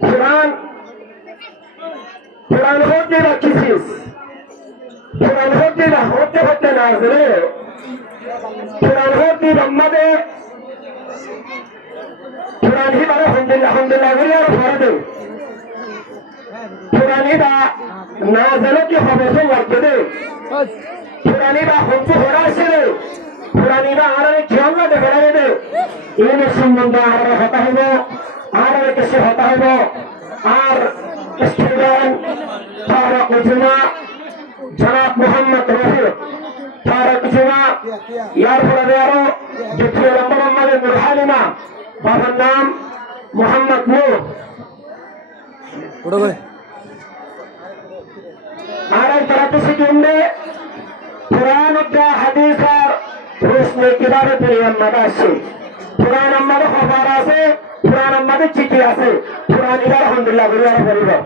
कुरान कुरान होती ना किसी कुरान होते नाज़िले कुरान होती बम्मदे कुरान ही बारे हमदिल्ला करी और फर्दे कुरान ही बा नाज़िले की हमेशा वर्तदे कुरान ही बा हमको होराशे कुरान ही बा आने ज़्यादा देखने दे ये संबंध आने होता है वो आने कैसे होता है वो आर स्टूडेंट फारूक जुमा जनाब मोहम्मद रफीक फारूक जुमा यार फरदारो द्वितीय नंबर हमारे मुरहालिमा बाबा नाम मोहम्मद नूर उड़ो भाई आरे तरह से जुमले कुरान और हदीस और उसमें किताबें पढ़ी हम मदासी कुरान हमारे खबरा से कुरान हमारे चिकिया से कुरान इधर अल्हम्दुलिल्लाह गुरुवार परिवार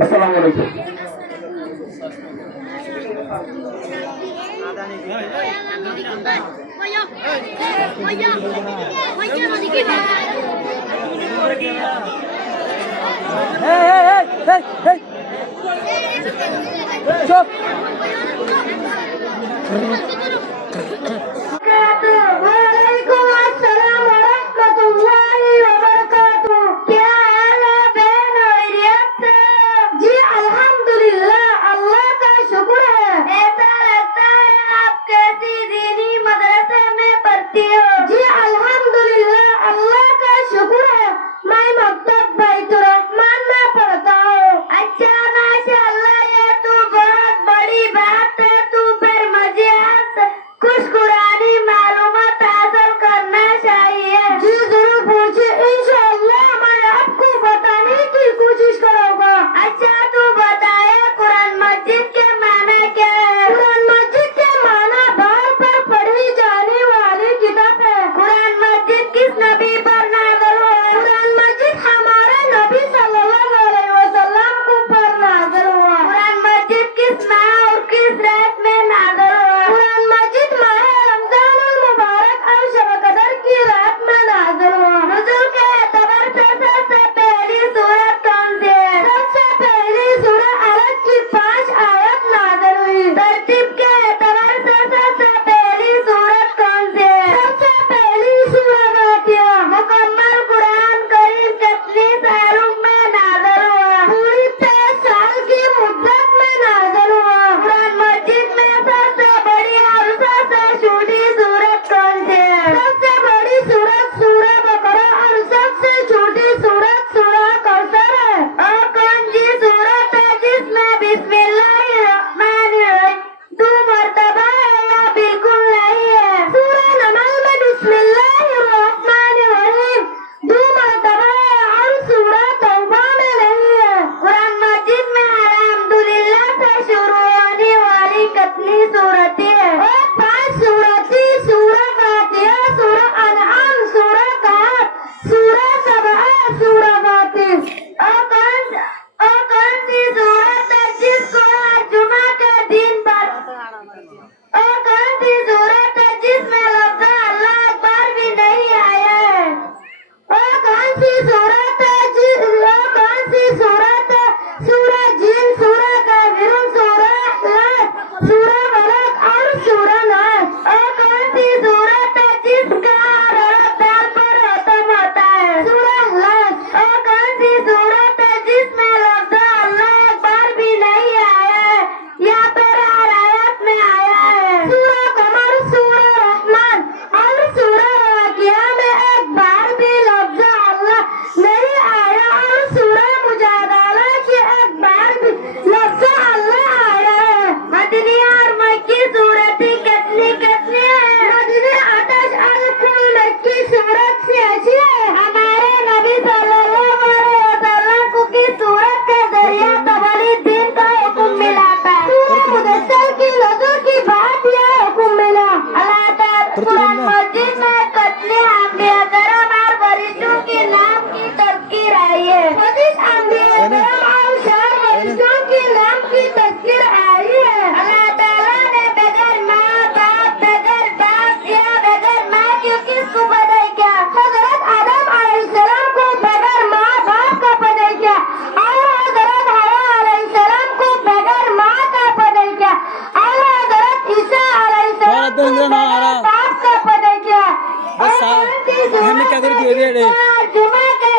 अस्सलाम वालेकुम चुप सूरह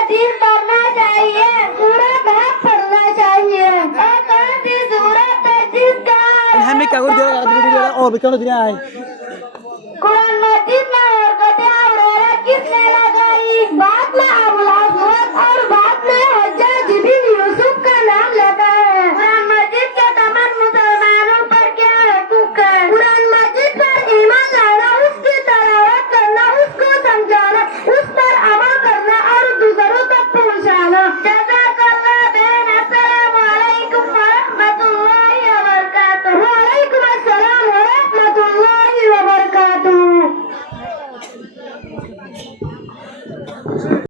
दिन पढ़ना चाहिए, पूरा भाग पढ़ना चाहिए। और कौन सी सूरत है जिसका हमें क्या कर दिया और भी क्यों नहीं आए